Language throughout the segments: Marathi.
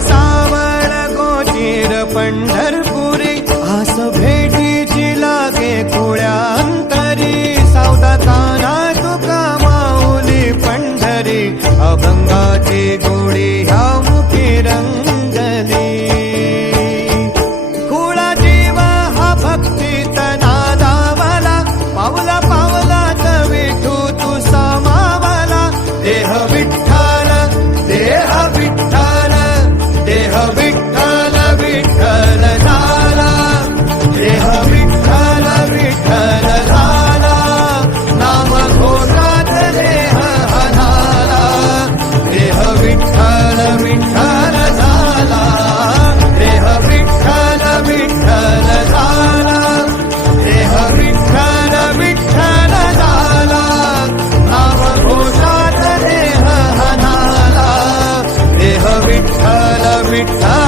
सावळ गोचीर पंढरपुरी. आस भेटीची लागे खुळ्या अंतरी. सावदा काना तुका माऊली पंढरी. अभंगाची गो विठ्ठल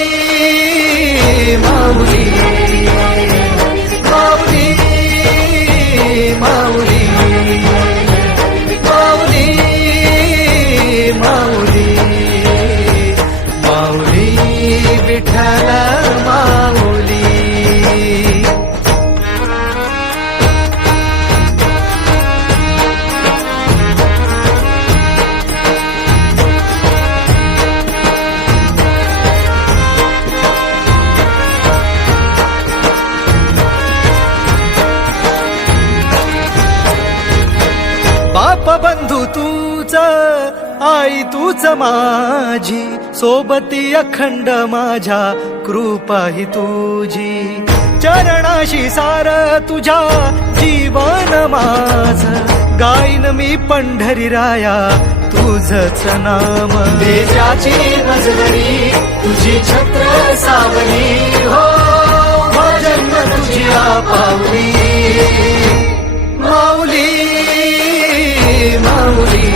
माऊली तूच माझी सोबती अखंड माझ्या कृपा ही तुझी. चरणाशी सार तुझ्या जीवन माझ. गाईन मी पंढरी राया तुझच नाम. देशाची नजरी तुझी छत्र सावली. हो, हो भजन तुझी पावली माऊली माऊली.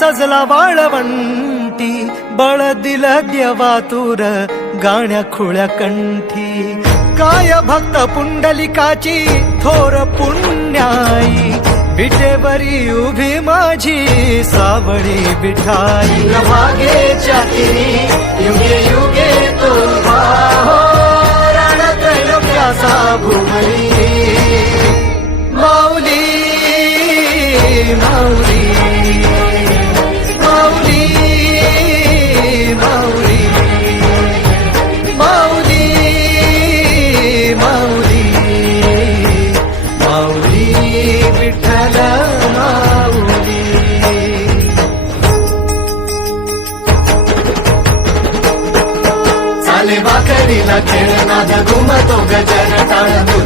सजला वाळवंटी बळ दिलं देवातूर गाण्या खुळ्या कंठी काय भक्त पुंडलिकाची थोर पुण्याई विटेवरी उभी माझी सावळी बिठाई मागे तिरी युगे युगे तो हो रणत्रैलोक्याचा माऊली माऊली माऊली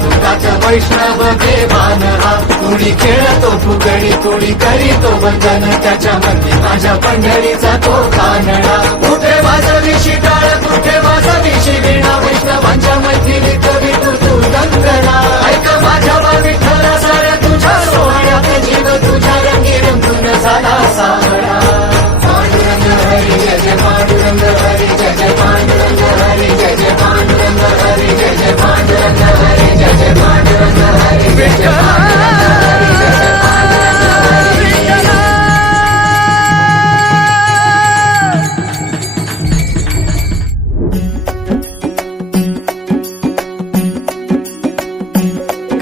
टाळ वैष्णव देवान हा. कुणी खेळतो फुगडी कुणी करीतो वंदन त्याच्या मध्ये माझ्या पंढरीचा तो कानडा. कुठे माझा दिशी टाळ कुठे माझा दिशी विणा वैष्णवांच्या मैत्रिणीत विठू तू गंगणा. ऐक माझ्या विठ्ठला साऱ्या तुझ्या सोहळ्यात जीव तुझ्या रंगी रंगून झाला सावळा. पांडुरंग हरी हरी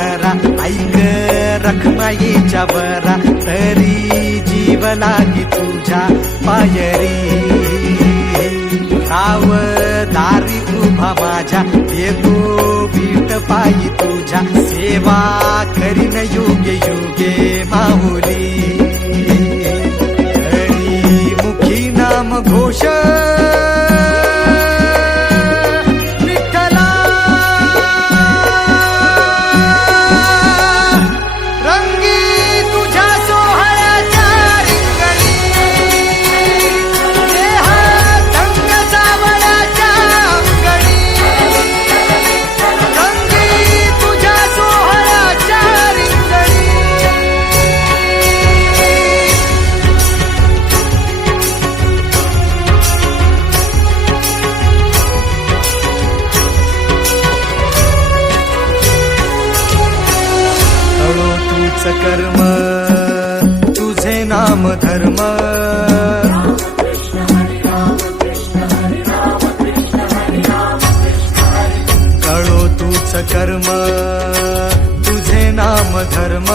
करा खरा ऐक रखमाईच्या बरा तरी जीव लागी तुझ्या पायरी. राव दारी उभा माझ्या येतो बीट पायी तुझ्या. सेवा करीन युगे युगे माहुली धर्म कर्म तुझे नाम धर्म